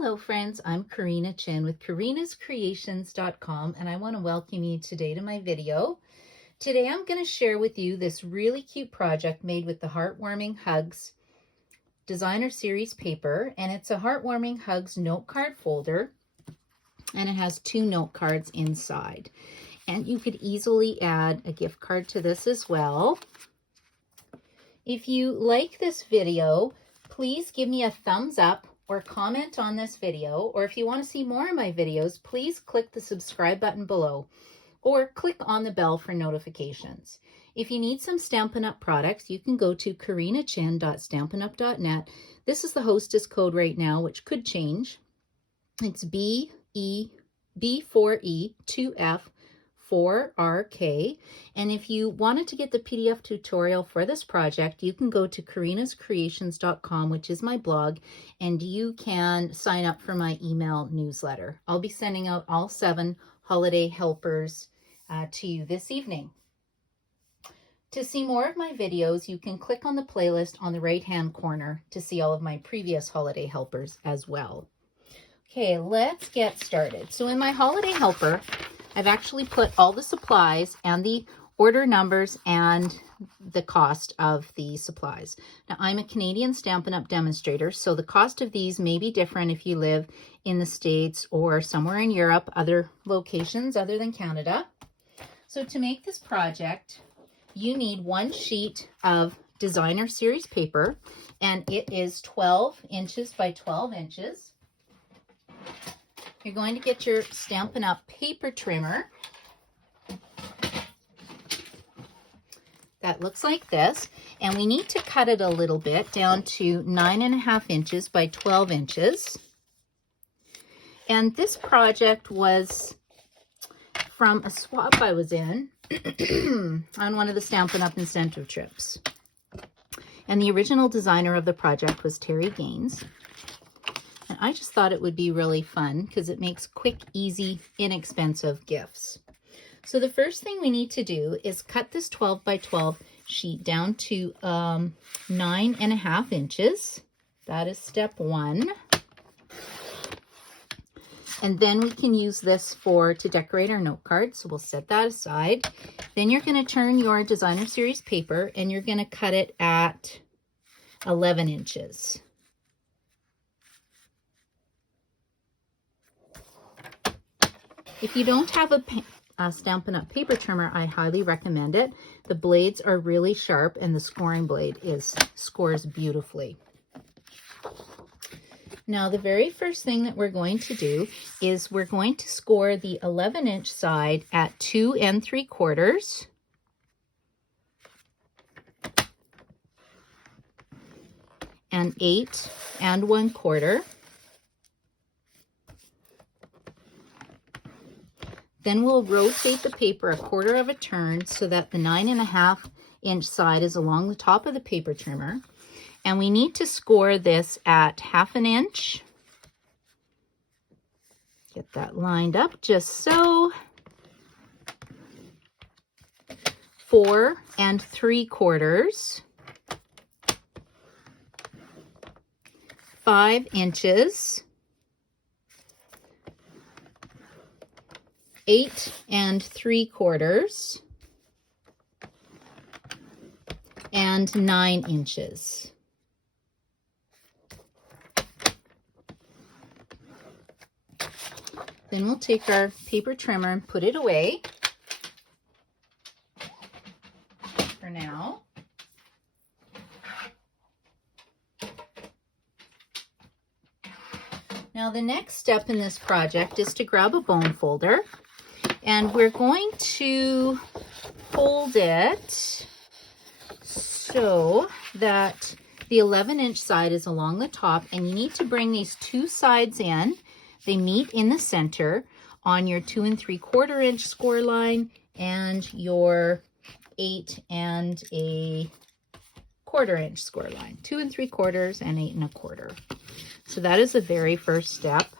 Hello friends, I'm Karina Chin with karinascreations.com and I want to welcome you today to my video. Today I'm going to share with you this really cute project made with the Heartwarming Hugs designer series paper, and it's a Heartwarming Hugs note card folder and it has 2 note cards inside. And you could easily add a gift card to this as well. If you like this video, please give me a thumbs up or comment on this video, or if you want to see more of my videos, please click the subscribe button below or click on the bell for notifications. If you need some Stampin' Up! Products, you can go to karinachin.stampinup.net. This is the hostess code right now, which could change. It's B4E2F4RK. And if you wanted to get the PDF tutorial for this project, you can go to karinascreations.com, which is my blog, and you can sign up for my email newsletter. I'll be sending out all 7 holiday helpers to you this evening. To see more of my videos, you can click on the playlist on the right-hand corner to see all of my previous holiday helpers as well. Okay, let's get started. So in my holiday helper, I've actually put all the supplies and the order numbers and the cost of the supplies. Now, I'm a Canadian Stampin' Up! Demonstrator, so the cost of these may be different if you live in the States or somewhere in Europe, other locations other than Canada. So to make this project, you need 1 sheet of designer series paper, and it is 12 inches by 12 inches. You're going to get your Stampin' Up! Paper trimmer. That looks like this, and we need to cut it a little bit down to 9.5 inches by 12 inches. And this project was from a swap I was in on one of the Stampin' Up! Incentive trips. And the original designer of the project was Terry Gaines. And I just thought it would be really fun because it makes quick, easy, inexpensive gifts. So the first thing we need to do is cut this 12 by 12 sheet down to 9.5 inches. That is step 1. And then we can use this to decorate our note cards. So we'll set that aside. Then you're going to turn your designer series paper and you're going to cut it at 11 inches. If you don't have a Stampin' Up! Paper trimmer, I highly recommend it. The blades are really sharp and the scoring blade scores beautifully. Now, the very first thing that we're going to do is we're going to score the 11-inch side at 2 3/4 and 8 1/4. Then we'll rotate the paper 1/4 of a turn so that the 9.5-inch side is along the top of the paper trimmer. And we need to score this at 1/2 inch. Get that lined up just so. 4 3/4. 5 inches. 8 3/4 and 9 inches. Then we'll take our paper trimmer and put it away for now. Now the next step in this project is to grab a bone folder. And we're going to fold it so that the 11-inch side is along the top, and you need to bring these 2 sides in. They meet in the center on your 2 3/4 inch score line and your 8 1/4 inch score line. 2 3/4 and 8 1/4. So that is the very first step.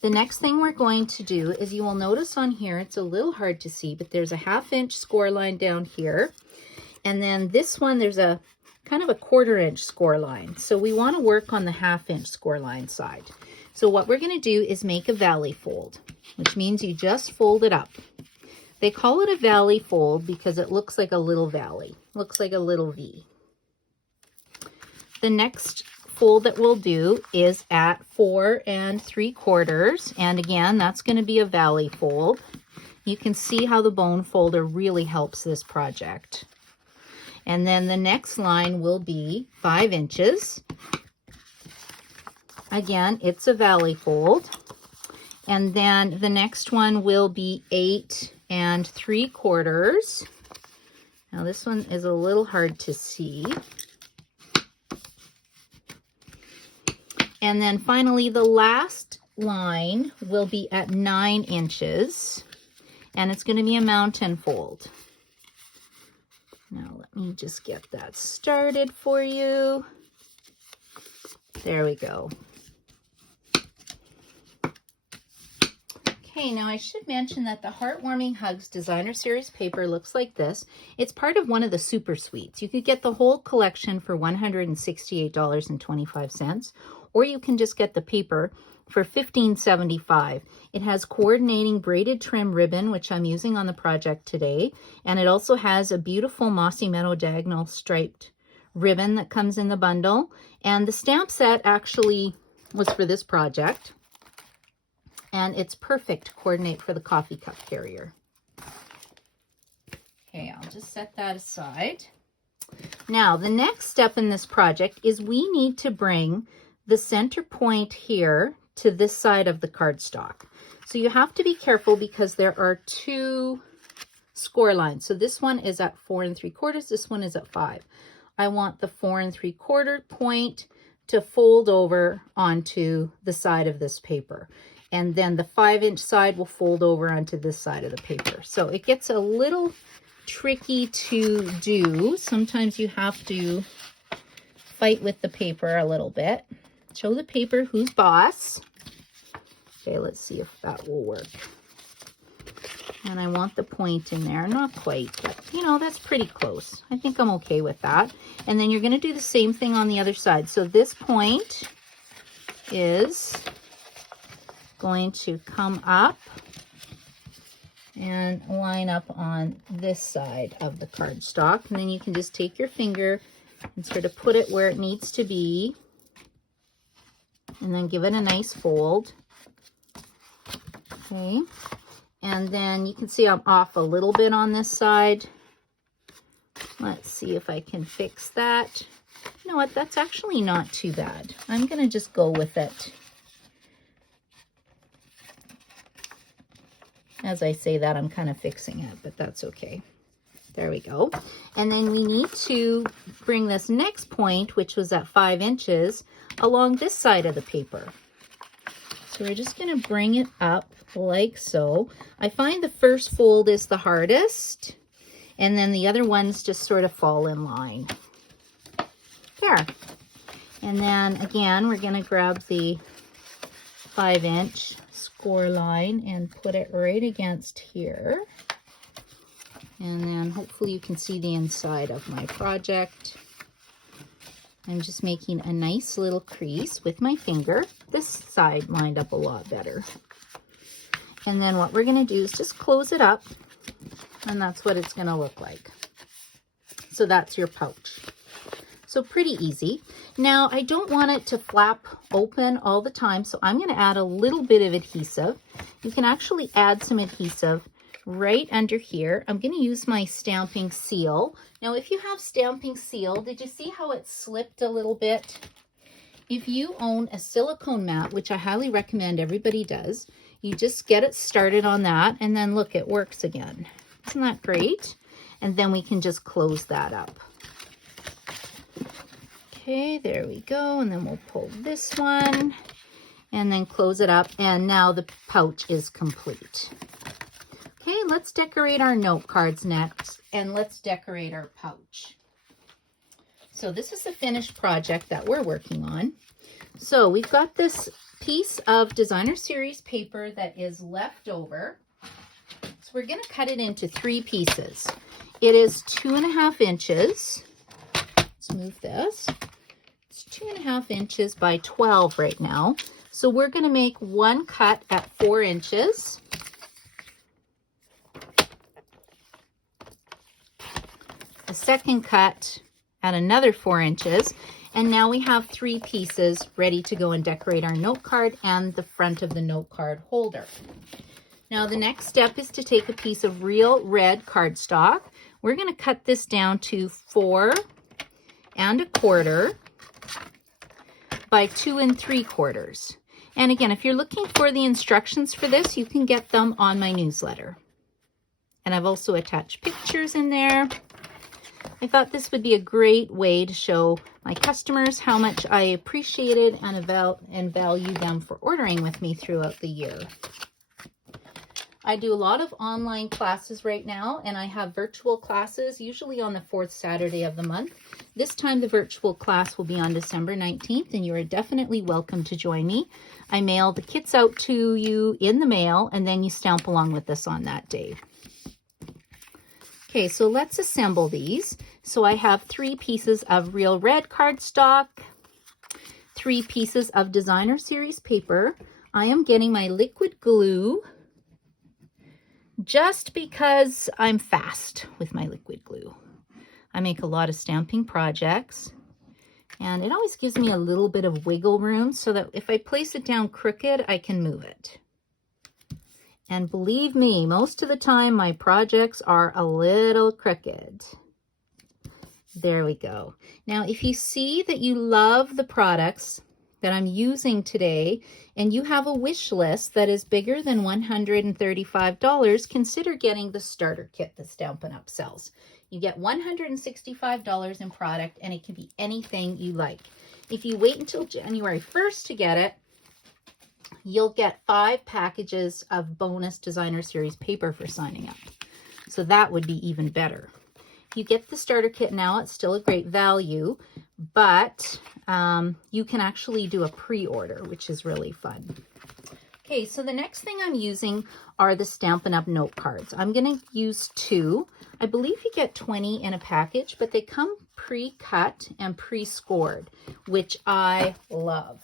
The next thing we're going to do is, you will notice on here, it's a little hard to see, but there's a 1/2 inch score line down here. And then this one, there's a kind of a 1/4 inch score line. So we want to work on the 1/2 inch score line side. So what we're going to do is make a valley fold, which means you just fold it up. They call it a valley fold because it looks like a little valley, looks like a little V. The next fold that we'll do is at 4 3/4, and again, that's going to be a valley fold. You can see how the bone folder really helps this project. And then the next line will be 5 inches. Again, it's a valley fold. And then the next one will be 8 3/4. Now this one is a little hard to see. And then finally, the last line will be at 9 inches, and it's going to be a mountain fold. Now, let me just get that started for you. There we go. Okay, now I should mention that the Heartwarming Hugs Designer Series paper looks like this. It's part of one of the super suites. You could get the whole collection for $168.25, or you can just get the paper for $15.75. It has coordinating braided trim ribbon, which I'm using on the project today, and it also has a beautiful mossy meadow diagonal striped ribbon that comes in the bundle. And the stamp set actually was for this project, and it's perfect to coordinate for the coffee cup carrier. Okay, I'll just set that aside. Now, the next step in this project is we need to bring the center point here to this side of the cardstock. So you have to be careful because there are 2 score lines. So this one is at 4 3/4, this one is at 5. I want the 4 3/4 point to fold over onto the side of this paper. And then the 5 inch side will fold over onto this side of the paper. So it gets a little tricky to do. Sometimes you have to fight with the paper a little bit. Show the paper who's boss. Okay, let's see if that will work. And I want the point in there. Not quite, but you know, that's pretty close. I think I'm okay with that. And then you're going to do the same thing on the other side. So this point is going to come up and line up on this side of the cardstock. And then you can just take your finger and sort of put it where it needs to be. And then give it a nice fold. Okay. And then you can see I'm off a little bit on this side. Let's see if I can fix that. You know what? That's actually not too bad. I'm going to just go with it. As I say that, I'm kind of fixing it, but that's okay. There we go. And then we need to bring this next point, which was at 5 inches, along this side of the paper. So we're just going to bring it up like so. I find the first fold is the hardest, and then the other ones just sort of fall in line. There. And then again, we're going to grab the 5 inch score line and put it right against here. And then hopefully you can see the inside of my project. I'm just making a nice little crease with my finger. This side lined up a lot better. And then what we're going to do is just close it up, and that's what it's going to look like. So that's your pouch. So pretty easy. Now I don't want it to flap open all the time, so I'm going to add a little bit of adhesive. You can actually add some adhesive right under here. I'm going to use my stamping seal. Now, if you have stamping seal, did you see how it slipped a little bit? If you own a silicone mat, which I highly recommend everybody does, you just get it started on that, and then look, it works again. Isn't that great? And then we can just close that up. Okay, there we go. And then we'll pull this one and then close it up. And now the pouch is complete. Okay, let's decorate our note cards next, and let's decorate our pouch. So this is the finished project that we're working on. So we've got this piece of Designer Series paper that is left over. So we're going to cut it into 3 pieces. It is 2.5 inches. let's move this. It's 2.5 inches by 12 right now. So we're going to make one cut at 4 inches. A second cut at another 4 inches. And now we have 3 pieces ready to go and decorate our note card and the front of the note card holder. Now the next step is to take a piece of real red cardstock. We're going to cut this down to 4 1/4 by 2 3/4. And again, if you're looking for the instructions for this, you can get them on my newsletter. And I've also attached pictures in there. I thought this would be a great way to show my customers how much I appreciated and value them for ordering with me throughout the year. I do a lot of online classes right now, and I have virtual classes, usually on the 4th Saturday of the month. This time the virtual class will be on December 19th, and you are definitely welcome to join me. I mail the kits out to you in the mail, and then you stamp along with us on that day. Okay, so let's assemble these. So I have 3 pieces of real red cardstock, 3 pieces of designer series paper. I am getting my liquid glue just because I'm fast with my liquid glue. I make a lot of stamping projects, and it always gives me a little bit of wiggle room so that if I place it down crooked, I can move it. And believe me, most of the time my projects are a little crooked. There we go. Now, if you see that you love the products that I'm using today and you have a wish list that is bigger than $135, consider getting the starter kit that Stampin' Up! Sells. You get $165 in product, and it can be anything you like. If you wait until January 1st to get it, you'll get 5 packages of bonus designer series paper for signing up. So that would be even better. If you get the starter kit now, it's still a great value, but you can actually do a pre-order, which is really fun. Okay, so the next thing I'm using are the Stampin' Up! Note cards. I'm going to use 2. I believe you get 20 in a package, but they come pre-cut and pre-scored, which I love.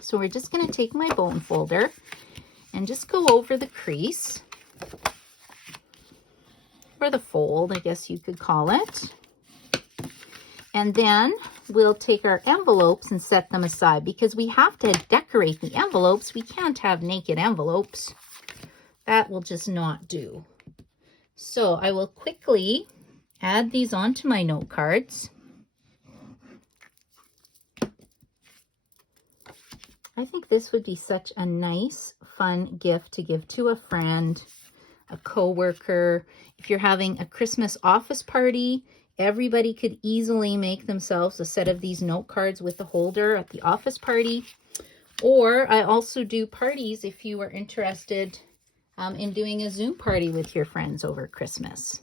So we're just going to take my bone folder and just go over the crease, or the fold, I guess you could call it. And then we'll take our envelopes and set them aside because we have to decorate the envelopes. We can't have naked envelopes. That will just not do. So I will quickly add these onto my note cards. I think this would be such a nice, fun gift to give to a friend, a coworker. If you're having a Christmas office party, everybody could easily make themselves a set of these note cards with the holder at the office party. Or I also do parties if you are interested in doing a Zoom party with your friends over Christmas.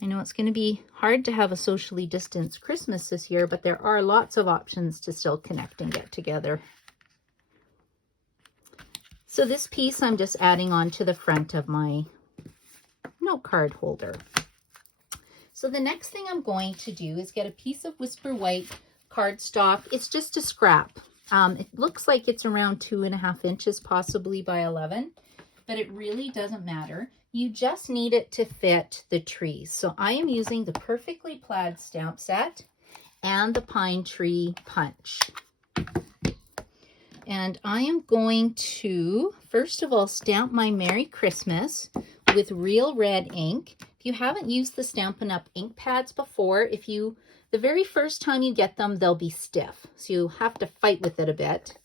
I know it's going to be hard to have a socially distanced Christmas this year, but there are lots of options to still connect and get together. So this piece I'm just adding on to the front of my note card holder. So the next thing I'm going to do is get a piece of Whisper White cardstock. It's just a scrap. It looks like it's around 2.5 inches, possibly by 11, but it really doesn't matter. You just need it to fit the trees. So I am using the Perfectly Plaid stamp set and the Pine Tree Punch. And I am going to, first of all, stamp my Merry Christmas with real red ink. If you haven't used the Stampin' Up! Ink pads before, the very first time you get them, they'll be stiff. So you have to fight with it a bit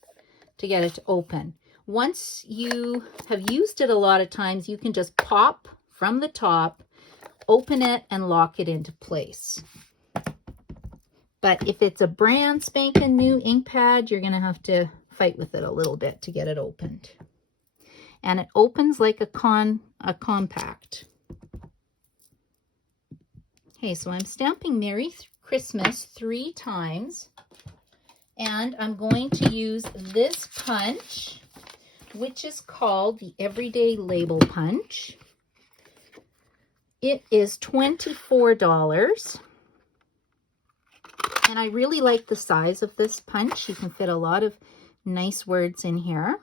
to get it to open. Once you have used it a lot of times, you can just pop from the top, open it, and lock it into place. But if it's a brand spanking new ink pad, you're going to have to fight with it a little bit to get it opened. And it opens like a compact. Okay, so I'm stamping Merry Christmas 3 times, and I'm going to use this punch, which is called the Everyday Label Punch. It is $24. And I really like the size of this punch. You can fit a lot of nice words in here.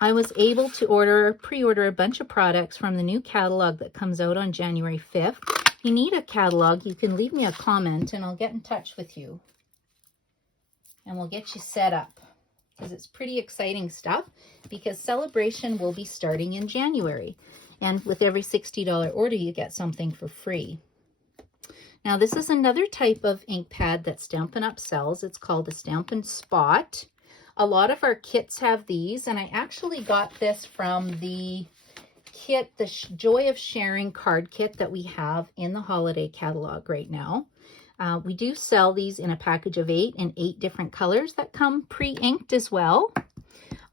I was able to pre-order a bunch of products from the new catalog that comes out on January 5th. If you need a catalog, you can leave me a comment and I'll get in touch with you. And we'll get you set up. Because it's pretty exciting stuff. Because Celebration will be starting in January. And with every $60 order, you get something for free. Now, this is another type of ink pad that Stampin' Up! Sells. It's called a Stampin' Spot. A lot of our kits have these, and I actually got this from the kit, the Joy of Sharing card kit that we have in the holiday catalog right now. We do sell these in a package of 8 in 8 different colors that come pre-inked as well.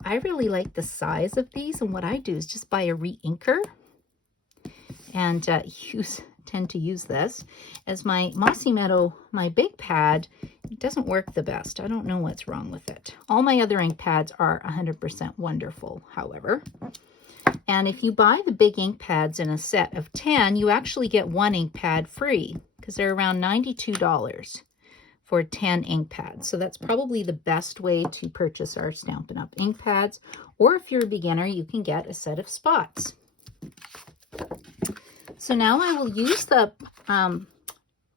I really like the size of these, and what I do is just buy a re-inker and tend to use this as my Mossy Meadow, my big pad. It doesn't work the best. I don't know what's wrong with it. All my other ink pads are 100% wonderful, however. And if you buy the big ink pads in a set of 10, you actually get 1 ink pad free because they're around $92 for 10 ink pads. So that's probably the best way to purchase our Stampin' Up! Ink pads. Or if you're a beginner, you can get a set of spots. So now I will use the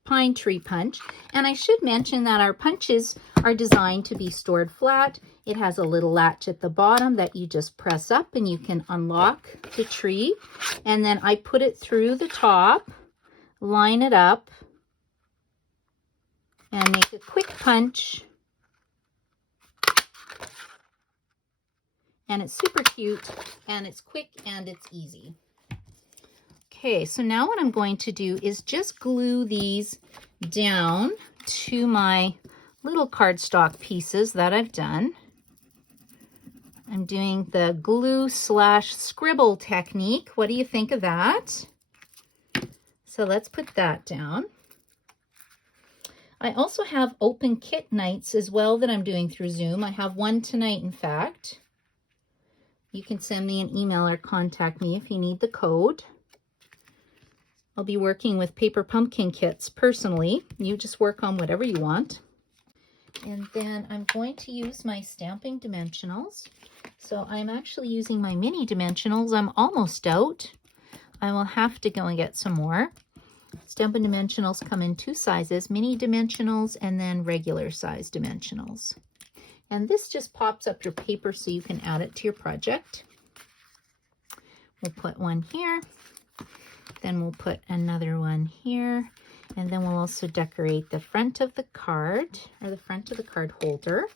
pine tree punch, and I should mention that our punches are designed to be stored flat. It has a little latch at the bottom that you just press up and you can unlock the tree, and then I put it through the top, line it up, and make a quick punch, and it's super cute, and it's quick, and it's easy. Okay, so now what I'm going to do is just glue these down to my little cardstock pieces that I've done. I'm doing the glue / scribble technique. What do you think of that? So let's put that down. I also have open kit nights as well that I'm doing through Zoom. I have one tonight, in fact. You can send me an email or contact me if you need the code. I'll be working with paper pumpkin kits personally. You just work on whatever you want. And then I'm going to use my stamping dimensionals. So I'm actually using my mini dimensionals. I'm almost out. I will have to go and get some more. Stampin' dimensionals come in 2 sizes, mini dimensionals and then regular size dimensionals. And this just pops up your paper so you can add it to your project. We'll put one here. Then we'll put another one here, and then we'll also decorate the front of the card, or the front of the card holder.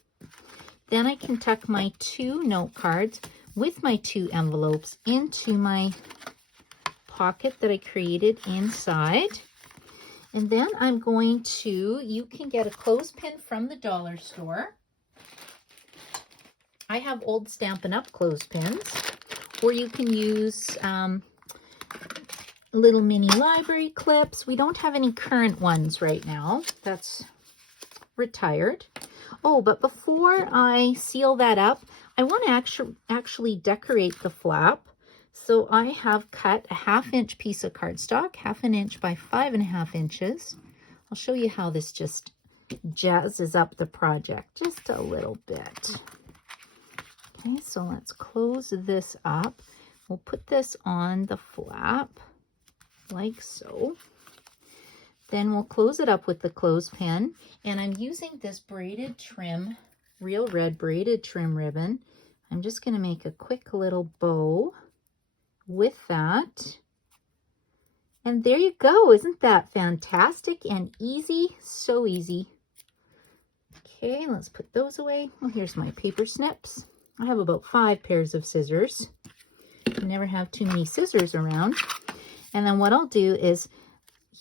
Then I can tuck my 2 note cards with my 2 envelopes into my pocket that I created inside. And then I'm going to, you can get a clothespin from the dollar store. I have old Stampin' Up! Clothespins, or you can use little mini library clips. We don't have any current ones right now. That's retired. Oh, but before I seal that up, I want to actually decorate the flap. So I have cut a 1/2 inch piece of cardstock, 1/2 inch by 5.5 inches. I'll show you how this just jazzes up the project just a little bit. Okay, so let's close this up. We'll put this on the flap like so. Then we'll close it up with the clothespin, and I'm using this braided trim, real red braided trim ribbon. I'm just going to make a quick little bow with that. And there you go. Isn't that fantastic and easy? So easy. Okay, let's put those away. Well, here's my paper snips. I have about 5 pairs of scissors. You never have too many scissors around. And then what I'll do is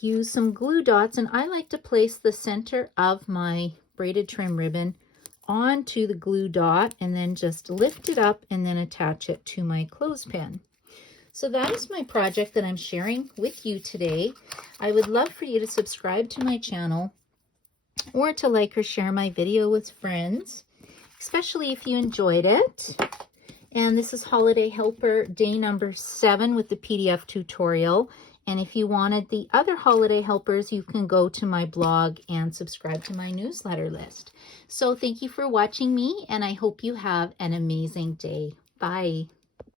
use some glue dots, and I like to place the center of my braided trim ribbon onto the glue dot and then just lift it up and then attach it to my clothespin. So that is my project that I'm sharing with you today. I would love for you to subscribe to my channel or to like or share my video with friends, especially if you enjoyed it. And this is Holiday Helper day number 7 with the PDF tutorial. And if you wanted the other holiday helpers, you can go to my blog and subscribe to my newsletter list. So thank you for watching me, and I hope you have an amazing day. Bye.